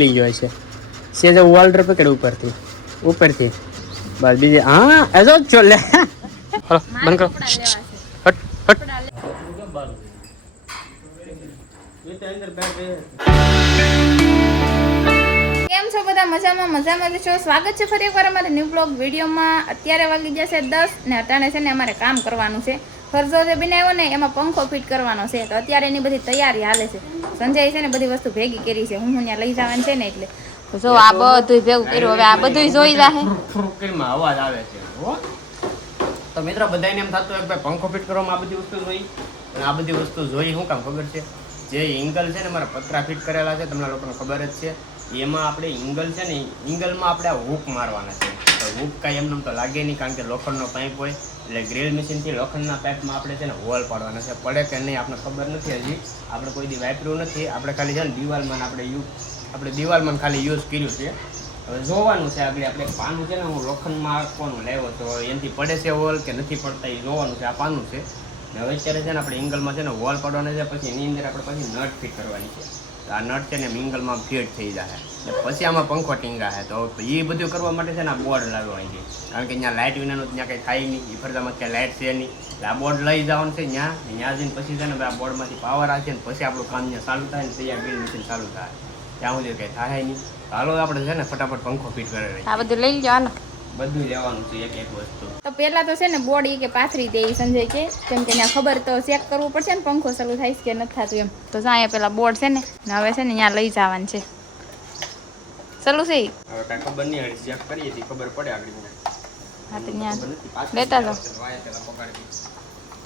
લી ગયો છે સેજ વોલ્ડર પકડ ઉપરથી બસ બીજે હા એજો ચોલે હાલો બંધ કરો હટ હટ કેમ છો બધા? મજામાં છો? સ્વાગત છે ફરી એકવાર અમારા ન્યૂ બ્લોગ વિડીયોમાં. અત્યારે વાગી જશે 10 ને અટાણે છે ને અમારે કામ કરવાનું છે. ફરજો જે બનાવ્યો ને એમાં પંખો ફિટ કરવાનો છે, તો અત્યારે એની બધી તૈયારી હાલે છે. સંજય છે ને બધી વસ્તુ ભેગી કરી છે, હું ત્યાં લઈ જવાનું છે ને એટલે જો આ બધું ભેગું કર્યું. હવે આ બધું જોઈ જાહે. અવાજ આવે છે તો મિત્રો બધાને એમ થતું હોય કે પંખો ફિટ કરવામાં આ બધી વસ્તુ જોઈ, અને આ બધી વસ્તુ જોઈ શું કામ ખબર છે? જે એંગલ છે ને મારા પતરા ફિટ કરેલા છે, તમને લોકોને ખબર જ છે. એમાં આપણે એંગલ છે ને એંગલમાં આપણે આ હૂક મારવાના છે. તો હૂક કાંઈ એમને તો લાગે નહીં, કારણ કે લોખંડનો પાઇપ હોય એટલે ગ્રીલ મશીનથી લોખંડના પાઇપમાં આપણે છે ને હોલ પાડવાના છે. પડે કે નહીં આપણે ખબર નથી, હજી આપણે કોઈ દી વાપર્યું નથી. આપણે ખાલી છે ને દિવાલમાં ખાલી યુઝ કર્યું છે. હવે જોવાનું છે આગળ આપણે પાનું છે ને હું લોખંડમાં આપવાનું લાવ્યો તો એનાથી પડે છે હોલ કે નથી પડતા એ જોવાનું છે. આ પાનું છે ને હવે અત્યારે છે ને આપણે એંગલમાં છે ને હોલ પાડવાના છે, પછી એની અંદર આપણે પછી નટ ફિટ કરવાની છે. આ નટ છે ને એંગલમાં ફિટ થઈ જાય ને પછી આમાં પંખો ટીંગાશે. તો એ બધું કરવા માટે છે ને આ બોર્ડ લાવવાની છે, કારણ કે ત્યાં લાઇટ વિનાનું ત્યાં કંઈ થાય નહીં. એ ફરતામાં ક્યાં લાઇટ છે નહીં, એટલે આ બોર્ડ લઈ જવાનું છે. ત્યાં જઈને પછી છે ને આ બોર્ડમાંથી પાવર આવશે ને પછી આપણું કામ ત્યાં ચાલુ થાય ને તૈયાર ગ્રીલ મશીન ચાલુ થાય. ત્યાં સુધી કંઈ થાય નહીં. હાલો આપણે છે ને ફટાફટ પંખો ફિટ કરે આ બધું લઈ જાઓ. બધું લેવાનું છે એક એક વસ્તુ. તો પહેલા તો છે ને બોર્ડ એ કે પાથરી દે સંજય કે, કેમ કે ત્યાં ખબર તો ચેક કરવું પડશે ને પંખો ચાલુ થાય કે નથી થતું એમ. તો અહીંયા પેલા બોર્ડ છે ને હવે છે ને ત્યાં લઈ જવાનું છે. ચાલુ છે હવે કાંઈ ખબર નહીં, ચેક કરીએ તો ખબર પડે આગળ. હા તો ત્યાં લેતા જાઓ.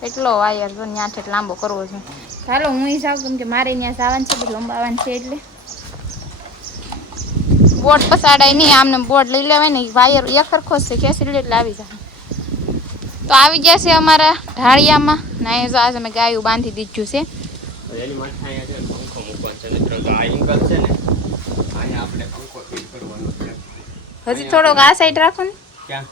કેટલો વાયર જો ત્યાં ઠેઠ લાંબો કરવો છે. ચાલો હું જાઉં, કેમ કે મારે ત્યાં જવાનું છે, બધું લંબાવવાનું છે. એટલે બોર્ડ પસાડાય નહીં, આમને બોર્ડ લઈ લેવાય ને. વાયર એક સરખો છે ખેંચી એટલે આવી જાય. તો આવી ગયા છે અમારા ઢાળિયામાં ના. જો આજે અમે ગાયું બાંધી દીધું છે. એની માટે અહીંયા છે પંખો મૂકવાનો છે. મિત્રો તો આ એંગલ છે ને અહીંયા આપણે પંખો ફિટ કરવાનો છે. હજી થોડોક આ સાઈડ રાખો ને. ક્યાં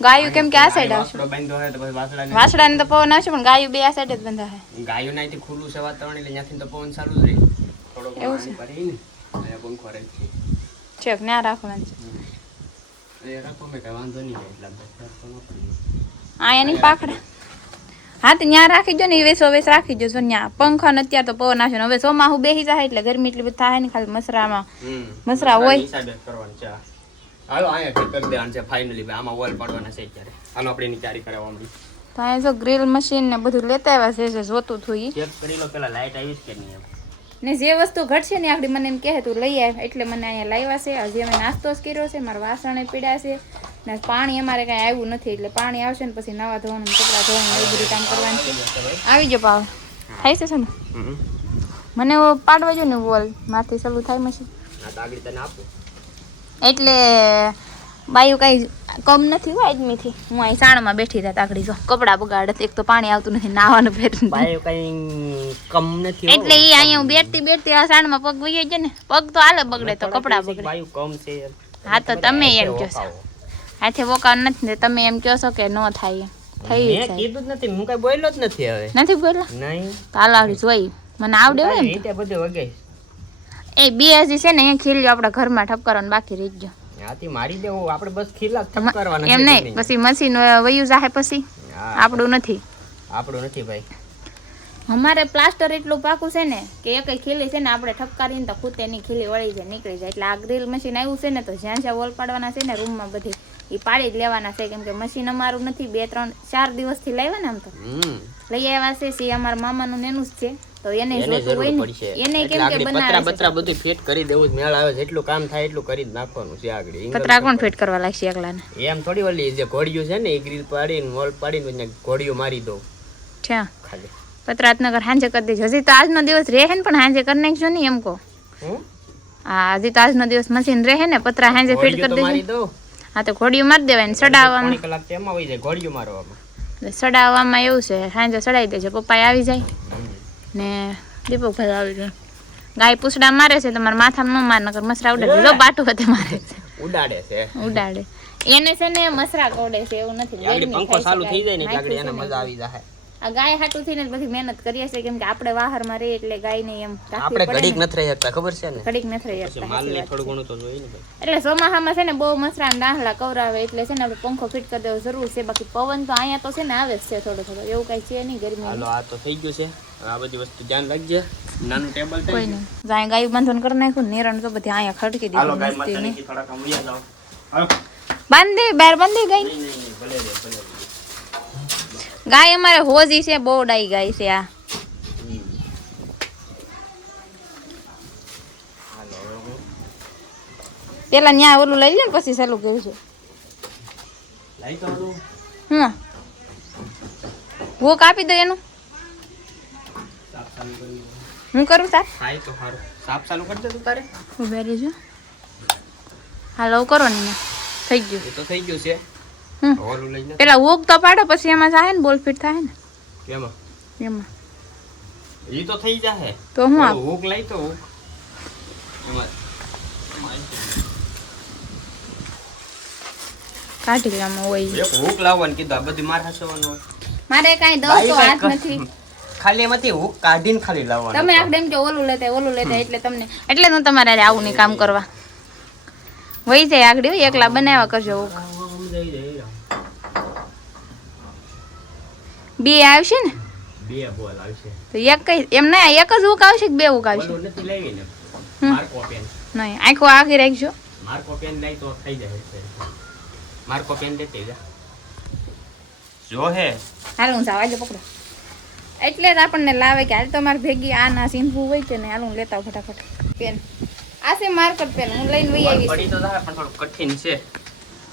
ગાયું કેમ કે આ સાઈડ આવશે, બાંધો હોય તો પછી વાસડાને તો પવન આવશે, પણ ગાયું બે આ સાઈડ જ બંધાય. ગાયું નાથી ખુલ્લું છે વાતાવરણ, એટલે ત્યાંથી તો પવન ચાલુ જ રહે. થોડોક એવું છે અહીંયા પંખો રહે છે. છેક ના રાખવાનું છે. એ રાખો મેં કઈ વાંધો નહીં એટલા અહીંયા નહીં પાખડે. હા તો ત્યાં રાખી દો ને, એ વેસો વેસ રાખી દો. જો ત્યાં પંખા ને અત્યારે તો પવન આવશે ને. હવે ચોમાસું બેસી જાય એટલે ગરમી એટલી બધી થાય ને, ખાલી મસરા હોય. હિસાબે કરવાનું છે. હાલો અહીંયા ફિટ કરી દેવાનું છે ફાઇનલી. આમાં વોલ પાડવાના છે અત્યારે. હાલો આપણે એની તૈયારી કરાવવા મળી. તો અહીંયા જો ગ્રીલ મશીન ને બધું લેતા આવ્યા છે. જોતું થયું ચેક કરી લો પેલા લાઈટ આવી કે નહીં એમ. ને જે વસ્તુ ઘટશે ને આગળ મને એમ કહે તું લઈ આવ, એટલે મને અહીંયા લાવ્યા છે. હજી અમે નાસ્તો જ કર્યો છે, મારા વાસણે પીડ્યા છે ને પાણી અમારે કાંઈ આવ્યું નથી. એટલે પાણી આવશે ને પછી નવા ધોવાનું, કપડાં ધોવાનું, એવું બધું કામ કરવાનું છે. આવી જાઓ પાવ થાય છે ને. મને પાડવા જો ને વોલ મારથી ચાલુ થાય મશીન એટલે બાયું કાંઈ કમ નથી હોય આદમીથી. હું અહીં સાણમાં બેઠી હતા આગળ જો કપડાં બગાડત. એક તો પાણી આવતું નથી, નાવાનું ફેરવું કમ નથી એટલે એ અહીંયા બેઠતી આ સાણમાં પગ વહી જાય ને. પગ તો હાલે બગડે તો કપડાં બગડે. હા તો તમે એમ કહો છો, હાથે વોકા નથી, તમે એમ કહો છો કે ન થાય. થઈ જાય કીધું જ નથી, હું કઈ બોલ્યો જ નથી. હવે નથી બોલા નહીં તો હાલ આવડી જોઈ મને આવડે હોય એમ બધું વગે. એ બે હજી છે ને અહીંયા ખીલ્યો આપણા ઘરમાં ઠપકારવાનું બાકી રહી ગયો. આથી મારી દેવું આપણે, બસ ખીલા ઠપકારવાના એમ નહીં, પછી મશીન વયું જાહે પછી આપણું નથી ભાઈ. અમારે પ્લાસ્ટર એટલું પાકું છે ને કે એક ખીલી છે ને આપણે ઠપકારીને તો ખૂતે ની ખીલી વળી જાય, નીકળી જાય. એટલે આ ગ્રીલ મશીન આવ્યું છે ને, તો જ્યાં જ્યાં વોલ પાડવાના છે ને રૂમમાં બધી એ પાડી જ લેવાના છે. કેમ કે મશીન અમારું નથી, 2-3-4 દિવસથી લાવ્યા ને. આમ તો લઈ આવ્યા છે. સી અમારા મામાનું એનું જ છે, તો એને જોતું હોય ને એને કેમ કે પતરા બધું ફિટ કરી દેવું જ મેળ આવે. જેટલું કામ થાય એટલું કરી જ નાખવાનું છે આગળ. પતરા કોણ ફિટ કરવા લાગશે એકલાને? એમ થોડી ઓલી જે ઘોડિયું છે ને એ ગ્રીલ પાડીને વોલ પાડીને ઘોડિયું મારી દઉં છે ખાલી. પતરાતનગર હાંજે કરી દેજો. હજી તો આજનો દિવસ રહે ને, પણ હાંજે કરી નાખજો ને એમ કહો. હા હજી તો આજનો દિવસ મશીન રહે ને, પતરા હાંજે ફિટ કરી દેજો. હા તો ઘોડિયું મારી દેવાય ને સડાવવામાં કલાક તેમાં હોય જાય ઘોડિયું મારવામાં. સડાવવામાં એવું છે, હાંજે સડાવી દેજો. પપ્પા આવી જાય ને દીપકભાઈ આવી જાય. ગાય પૂછડા મારે છે, તમારા માથામાં ન માર, નકર મસરા ઉડાડે. જો બાટુ હતે મારે છે, ઉડાડે. એને છે ને મસરા કોડે છે, એવું નથી. પંખો ચાલુ થઈ જાય ને એટલે આગળ એને મજા આવી જાય. આ ગાય હાટું થઈને જ બધી મહેનત કરીએ છીએ કેમ કે આપણે વાહરમાં રહીએ એટલે ગાયને એમ આપણે ઘડીક નથી રહી શકતા ખબર છે ને ઘડીક નથી રહી શકતા. માલ ને થોડું ઘણું તો જોઈએ ને ભાઈ. એટલે ચોમાસામાં છે ને બહુ મસરા ડાહલા કવરાવે એટલે છે ને આપણે પંખો ફિટ કરી દેવો જરૂર છે. બાકી પવન તો અહીંયા તો છે ને આવે જ છે થોડો થોડો, એવું કઈ છે નહીં ગરમી. હાલો આ તો થઈ ગયું છે. આ બધી વસ્તુ ધ્યાન રાખજે. નાનું ટેબલ થઈ કોઈ નહીં જાય ગાયું બંધન કરી નાખ્યું નિરણ તો બધી અહીંયા ખડકી હાલો દીધી ગાય માતા ની થોડા કામ વ્યા જાવ. હાલો બાંધી બહાર બાંધી ગઈ નહીં નહીં ભલે રે ભલે રે. ગાય અમારે હોજી છે, બહુ ડાઈ ગાય છે આ. પેલા ન્યા ઓલું લઈ લે ને પછી ચાલુ કર્યું છે. લાઈ તો હાલો. હું કાપી દઉં એનું સાફ ચાલુ કરી. હું કરું તાર ખાય તો સારું. સાફ ચાલુ કરી દે તું તારે. ઉભા રહેજો. હાલો કરો ને થઈ ગયું. એ તો થઈ ગયું છે. ઓલું લઈ લે. પેલા હુક તો પાડો પછી એમાં જાય ને બોલ ફિટ થાય ને કેમાં? એમાં ઈ તો થઈ જાહે. તો હું આપ હુક લઈ તો હુક. એમાં કાઢી લેવામાં હોય. એક હુક લાવવાનું કીધું. આ બધી માર હસવાનું હોય. મારે કાંઈ દઉં તો હાથ નથી. ખાલી એમાંથી હુક કાઢીને ખાલી લાવવાનું. તમે આપણે એમ કે ઓલું લેતા એટલે તમને એટલે હું તમારે હારે આવું નહીં કામ કરવા. વહી જાય આગળ એકલા બનાવ્યા કરજો હુક. બે આવશે ને બે બોલ આવશે. તો એક કઈ એમ ના એક જ હુક આવશે કે બે હુક આવશે? બોલ નથી લેવી ને. Marker pen. નહીં આખો આખી રાખજો. માર્કો પેન લઈ તો થઈ જાય. માર્કો પેન દેતી જા. જો હે હાલ હું જાવ આજે પકડો. એટલે જ આપણને લાવે કે હાલ તો મારે ભેગી આ ના સિંપુ હોય છે ને હાલ હું લેતા આવું ફટાફટ પેન. આ છે માર્કર પેન હું લઈને વહી આવી. પડી તો થાય પણ થોડું કઠિન છે.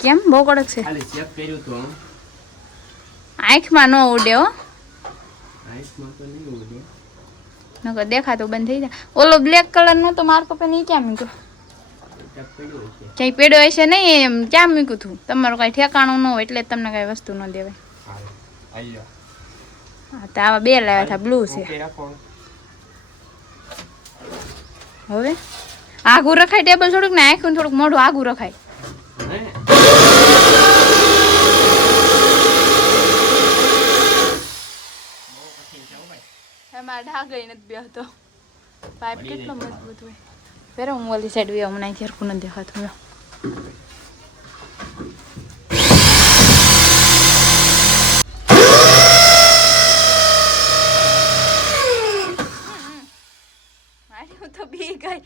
કેમ બહુ કડક છે? ખાલી ચેક કર્યું તો આંખમાં ન ઉડે હો. આઈસમાં તો નહીં ઉડે. નકર દેખાતું બંધ થઈ જાય. ઓલો બ્લેક કલર નો તો માર્કર પેન ઈ ક્યાં મૂક્યો? ચેક કર્યું છે. ક્યાંય પેડો હશે નહીં એમ ક્યાં મૂક્યું તું? તમારું કાંઈ ઠેકાણું ન હોય એટલે જ તમને કાંઈ વસ્તુ ન દેવાય. હાલો આલ્યો. હા તો આવા બે લાવ્યા હતા બ્લુ છે. ઓકે રાખો. હવે આઘું રખાય ટેબલ થોડુંક ને આખું થોડુંક મોઢું આઘું રખાય. હે એમાં ઢાગઈ નથી બેહતો. પાઇપ કેટલો મજબૂત હોય. ફેર હું ઓલી સાઈડ વે હમણાં ઝરખું નથી દેખાતું. હું તો બી ગઈ.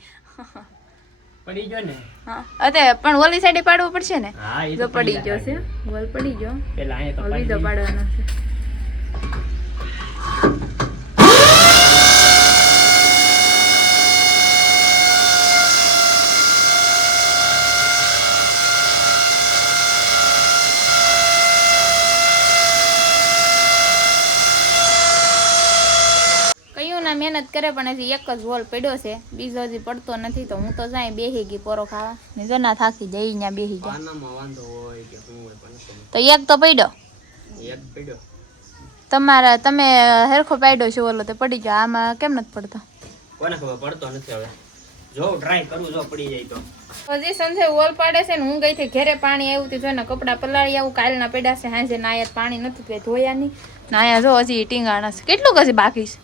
પડી ગયો ને. હા અતે પણ ઓલી સાઈડે પાડવો પડશે ને. હા એ જો પડી ગયો છે વોલ પડી ગયો. પેલા અહીંયા તો બીજો પાડવાનો છે. મહેનત કરે પણ હજી એક જ વોલ પડ્યો છે, બીજો હજી પડતો નથી. તો હું તો જાય બેહી ગઈ પોરો ખાવા ને જો ના થાકી જઈ ત્યાં બેહી જાય. પાનામાં વાંધો હોય કે શું હોય પણ તો એક તો પડ્યો. એક પડ્યો. તમારા તમે હેરખો પાડ્યો છે ઓલો તે પડી ગયો. આમાં કેમ નથી પડતો? કોને ખબર પડતો નથી. હવે જો ટ્રાય કરું જો પડી જાય તો. હજી સંજય વોલ પાડે છે ને હું ગઈ થી ઘરે પાણી આવ્યું હતું જો ને કપડા પલાળી આવું કાલના પડ્યા છે. હાજે નાયા પાણી નથી કઈ ધોયા નહીં. નાયા જો હજી ટીંગાણા છે. કેટલું હજી બાકી છે?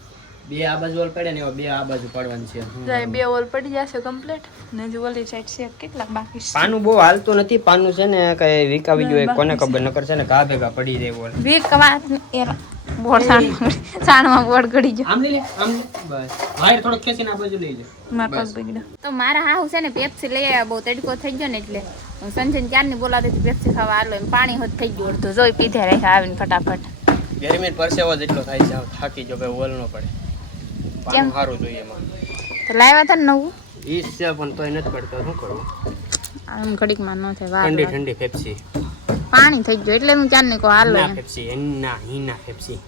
બે આ બાજુ વોલ પડે ને એવા બે આ બાજુ પડવાની છે. જાય બે વોલ પડી જશે કમ્પ્લીટ ને જો ઓલી સાઈડ છે કેટલાક બાકી છે. પાનું બહુ હાલતું નથી. પાનું છે ને કઈ વીકાવી ગયું કોને ખબર નકર છે ને ઘા ભેગા પડી જાય વોલ. વીકવા એર બોર્ડ સાણમાં બોર્ડ ગડી ગયો. આમ લઈ લે આમ લે બસ. વાયર થોડો ખેંચીને આ બાજુ લઈ લે. મારા પગ બગડ્યો. તો મારા હાહુ છે ને પેપ્સી લઈ આવ્યા. બહુ તડકો થઈ ગયો ને એટલે હું સંજયને ક્યારની બોલાવતી હતી પેપ્સી ખાવા આલો એમ પાણી હોત થઈ ગયું અડધું. જોઈ પીધે રાખ્યા આવીને ફટાફટ. ગરમી પરસેવો જેટલો થાય છે થાકી જો ભાઈ વોલ નો પડે. પાનું સારું જોઈએ એમાં. તો લાવ્યા હતા ને નવું ઈ છે પણ તોય નથી પડતો. શું કરવું? આમ ઘડીકમાં ન થાય. વાર ઠંડી ઠંડી પેપ્સી પાણી થઈ ગયું એટલે હું ચાંદની કહું હાલો ના પેપ્સી એના હીના પેપ્સી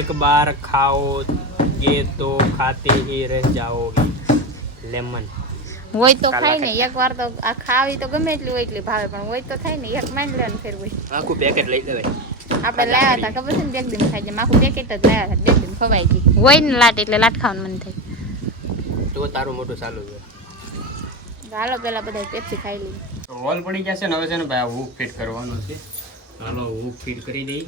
એક બાર ખાઓ ये तो खाते ही रह जाओगे. લેમન હોય તો ખાય ને એક વાર તો આ ખાવી તો ગમે એટલી હોય એટલી ભાવે પણ હોય તો થાય ને એક માંડ લેવાનું ફેર હોય. આખું પેકેટ લઈ લેવાય. આપણે લાવ્યા હતા ખબર છે ને બે દિન ખાઈ જાય. આખું પેકેટ જ લાવ્યા હતા બે દિન ખવાઈ ગઈ. હોય ને લાટ એટલે લાટ ખાવાનું મન થાય. તો તારું મોટું ચાલુ છે. હાલો પેલા બધા પેપ્સી ખાઈ લઈએ. વોલ પડી જશે ને હવે છે ને ભાઈ હુક ફિટ કરવાનો છે. હાલો હુક ફિટ કરી દઈ.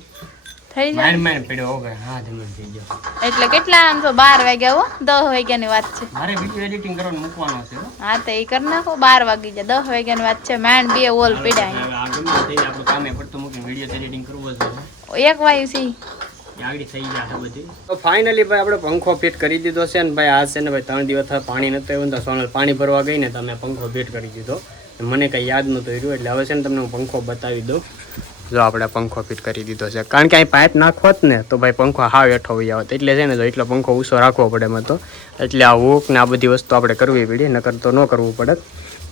થઈ જાય માઇન્ડ પડ્યો ઓકે હા ધીમે થઈ ગયો એટલે કેટલા આમ તો 12 વાગ્યા હો 10 વાગ્યાની વાત છે મારે વિડિયો એડિટિંગ કરવાનું મૂકવાનો છે હો. હા તો એ કરી નાખો 12 વાગી જાય 10 વાગ્યાની વાત છે માંડ 2 ઓલ પડ્યા હવે આ ગમે થઈ જાય આપણું કામે પડતું મૂકીને વિડિયો એડિટિંગ કરવું છે એક વાયુ સી આગળ થઈ જશે બધી તો ફાઇનલી ભાઈ આપણે પંખો ફિટ કરી દીધો છે ને ભાઈ આ છે ને ભાઈ 3 દિવસ પાણી નતું આવ્યું તો સોનલ પાણી ભરવા ગઈ ને તો અમે પંખો ફિટ કરી દીધો મને કંઈ યાદ નહોતું રહ્યું એટલે હવે છે ને તમને હું પંખો બતાવી દઉં જો આપણે પંખો ફિટ કરી દીધો છે કારણ કે અહીં પાઇપ નાખોત ને તો ભાઈ પંખો હાવ હેઠો વહી આવત એટલે છે ને જો એટલો પંખો ઊંચો રાખવો પડે એમાં તો એટલે આ હૂક ને આ બધી વસ્તુ આપણે કરવી પડી નકર તો ન કરવું પડે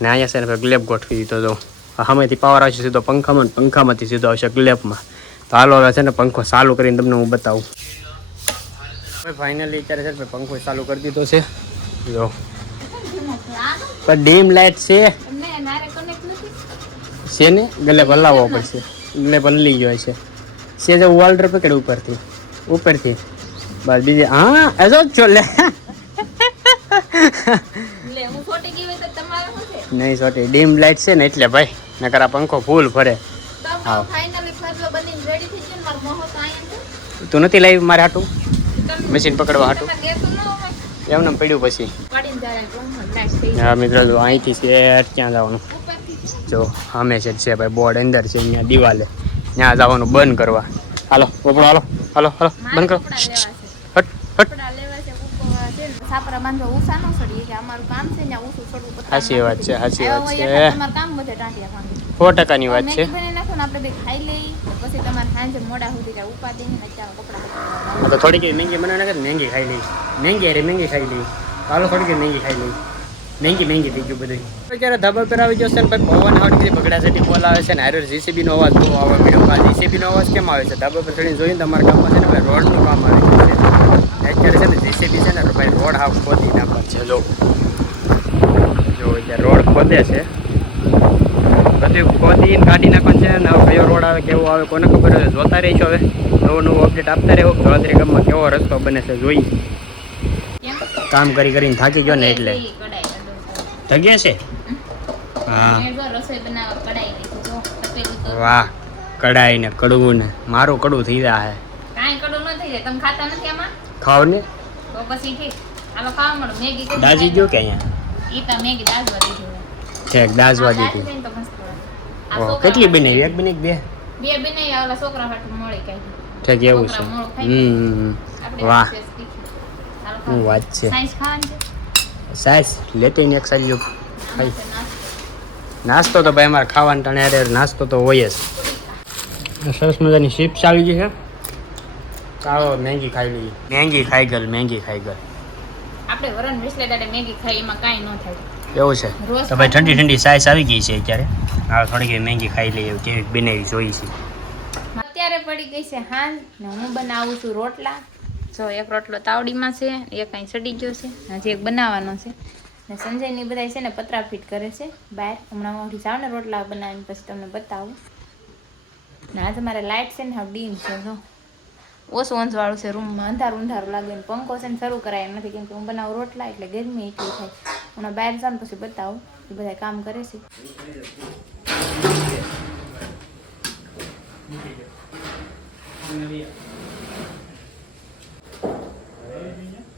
ને અહીંયા છે ને ભાઈ ગ્લેપ ગોઠવી દીધો જો સામેથી પાવર આવશે સીધો પંખામાં ને પંખામાંથી સીધો આવશે ગ્લેપમાં તો હાલો હવે છે ને પંખો ચાલુ કરીને તમને હું બતાવું હવે ફાઇનલી અત્યારે છે ને પંખો ચાલુ કરી દીધો છે જો પણ ડીમ લાઇટ છે ને ગલે હલાવવો પડશે એટલે પલળી ગયો છે જે વોલ્ડર પકડ ઉપરથી બસ બીજે હા એજો જ છો લે નહીં સોટી ડીમ લાઇટ છે ને એટલે ભાઈ નકર આ પંખો ફૂલ ફરે હા તું નથી લાવી મારે હાટું મશીન પકડવા હાટું એમને પડ્યું પછી હા મિત્રો જો અહીંથી છે ક્યાં જવાનું જો સામે છે ભાઈ બોર્ડ અંદર છે અહીંયા દિવાલે ત્યાં જવાનું બંધ કરવા હાલો ઉપડો હાલો હાલો હાલો બંધ કરો હટ હટ સાચી વાત છે 100%ની વાત છે તો થોડીક મહેંગી બનાવે ને મહેંગી ખાઈ લઈ મહેંગી ખાઈ લઈ હાલો થોડીક મહેંગી ખાઈ લઈ મહેંગી થઈ ગયું બધું અત્યારે ધાબા પર આવી જશે ને ભાઈ પવન આવડી બગડા છે બોલ આવે છે ને હારે જીસીબી નો અવાજ બહુ આવે વિડીયો જીસીબી નો અવાજ કેમ આવે છે ધાબા પર ચડીને જોઈને તમારા ગામમાં છે ને ભાઈ રોડનું કામ આવે છે અત્યારે છે ને જીસીબી છે ને ભાઈ રોડ હાવ ખોદી નાખવા છે જો અત્યારે રોડ ખોદે છે બધું ખોદીને કાઢી નાખવાનું છે ને કયો રોડ આવે કેવો આવે કોને ખબર હોય જોતા રહીશું હવે નવું અપડેટ આપતા રહેવું ગણતરી ગામમાં કેવો રસ્તો બને છે જોઈ કામ કરીને થાકી ગયો ને એટલે જગ્યા છે હા વાહ કડાઈ ને કડવું ને મારું કડવું થઈ જાય ખાવ ને દાજી ગયો કે અહીંયા દાજવા દીધી કેટલી બનાવી એક બની બે ઠીક એવું છે વાહ હું વાત છે સાઈઝ લેતી ને એક સાઈઝ ખાઈ નાસ્તો તો ભાઈ અમારે ખાવાનું ટાણે અરે નાસ્તો તો હોય જ સરસ મજાની ચિપ્સ આવી ગઈ છે ચાલો મેગી ખાઈ લઈએ મેગી ખાઈ ગયેલ આપણે વરણ વિસલે દાડે મેગી ખાઈ એમાં કાંઈ ન થાય એવું છે તો ભાઈ ઠંડી સાઈઝ આવી ગઈ છે અત્યારે હા થોડીક મેગી ખાઈ લઈએ કેવી બનાવી જોઈ છે અત્યારે પડી ગઈ છે હાલ ને હું બનાવું છું રોટલા જો એક રોટલો તાવડીમાં છે એક અહીં સડી ગયો છે હજી એક બનાવવાનો છે ને સંજયની બધા છે ને પતરા ફીટ કરે છે બહાર હમણાં હું જાઉં ને રોટલા બનાવીને પછી તમને બતાવું ને આજે મારે લાઇટ છે ને હા ડીમ છે જો ઓછું અંજવાળું છે રૂમમાં અંધારું લાગે ને પંખો છે ને શરૂ કરાય એમ નથી કેમ કે હું બનાવું રોટલા એટલે ગરમી એટલી થાય હમણાં બહાર જાઉં પછી બતાવું એ બધા કામ કરે છે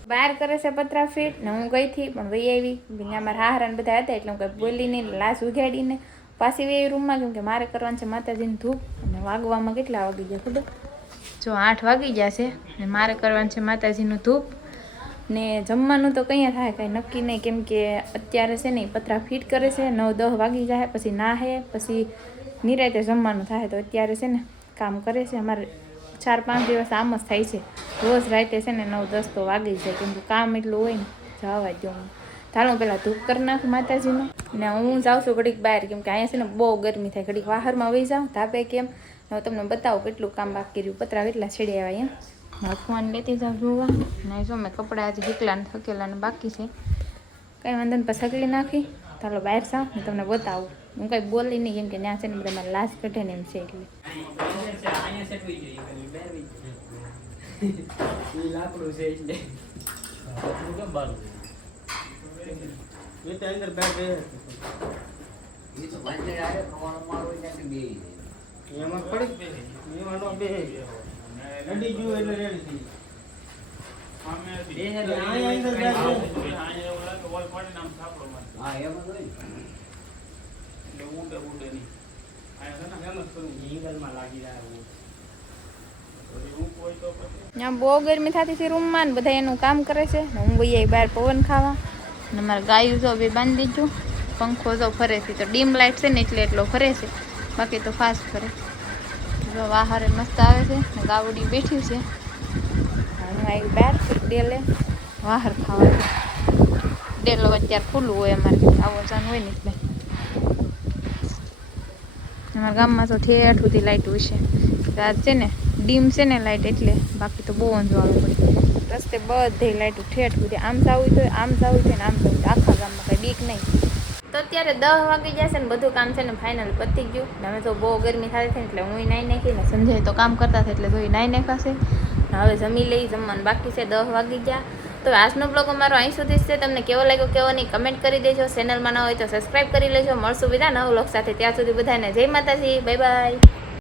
બહાર કરે છે પતરા ફીટ ને હું ગઈ હતી પણ વહી આવી અમારા હારા ને બધા હતા એટલે હું કંઈ બોલી નહીં લાશ ઉઘાડીને પાછી વહી રૂમમાં કેમ કે મારે કરવાનું છે માતાજીની ધૂપ અને વાગવામાં કેટલા વાગી ગયા ખબર જો 8 વાગી ગયા છે ને મારે કરવાનું છે માતાજીનું ધૂપ ને જમવાનું તો કંઈ થાય કાંઈ નક્કી નહીં કેમ કે અત્યારે છે ને પતરા ફીટ કરે છે 9-10 વાગી જાય પછી નાહે પછી નિરાતે જમવાનું થાય તો અત્યારે છે ને કામ કરે છે અમારે 4-5 દિવસ આમ જ થાય છે રોજ રાતે છે ને 9-10 તો વાગી જાય કેમ કે કામ એટલું હોય ને જવા દો ચાલો પહેલાં ધૂપ કરી નાખું માતાજીનો ને હું જાઉં છું ઘડીક બહાર કેમ કે અહીંયા છે ને બહુ ગરમી થાય ઘડીક વાહરમાં વહી જાઉં ધાબે કેમ હું તમને બતાવું કેટલું કામ બાકી રહ્યું પતરા કેટલા છેડી આવ્યા એમ ફોન લેતી જાઉં જોવા ને જો મેં કપડાં આજે હીકલા ને થકેલા ને બાકી છે કંઈ વાંધો ને પછી સગલી નાખી ચાલો બહાર જાઉં ને તમને બતાવું હું કંઈ બોલી નહીં કેમ કે ત્યાં છે ને બધા મારે લાશ કઢે ને એમ છે એટલે લડી ગયું એટલે રેડી થઈ બે છે તો અહીંયા અંદર બેઠ હા, હા એમ જ હોય ને. એંગલમાં લાગી જાય એવું. ત્યાં બહુ ગરમી થતી હતી રૂમમાં ને બધા એનું કામ કરે છે ને હું ભાઈ બહાર પવન ખાવા ને મારે ગાયું જો બી બાંધી દીધું પંખો જો ફરે છે તો ડીમ લાઇટ છે ને એટલે એટલો ફરે છે બાકી તો ફાસ્ટ ફરે જો વાહારે મસ્ત આવે છે ને ગાવડી બેઠી છે હું આવી બહાર ડેલે વાહર ખાવા ડેલો અત્યારે ખુલ્લું હોય અમારે આવો જાન હોય ને એટલે અમારા ગામમાં તો ઠેઠ સુધી લાઇટ હોય છે આજ છે ને ડીમ છે ને લાઇટ એટલે બાકી તો બહુ વાંધો આવે પડે રસ્તે બધે લાઇટ ઠેઠ સુધી આમ જાવું જોઈએ આમ જાવું જોઈએ ને આમ જાવું જોઈએ આખા ગામમાં કંઈ બીક નહીં તો અત્યારે 10 વાગી જશે ને બધું કામ છે ને ફાઇનલ પતી ગયું ને અમે તો બહુ ગરમી થતી હતી એટલે હું નાઈ નાખી ને સંજય તો કામ કરતા હતા એટલે જોઈ નાઈ નાખાશે ને હવે જમી લઈ જમવાનું બાકી છે 10 વાગી ગયા તો આજનો બ્લોગ અમારો અહીં સુધી જ છે તમને કેવો લાગ્યો કેવો નહીં કમેન્ટ કરી દેજો ચેનલમાં ન હોય તો સબસ્ક્રાઈબ કરી લેજો મળશું બીજા નવા બ્લોગ સાથે ત્યાં સુધી બધાને જય માતાજી બાય બાય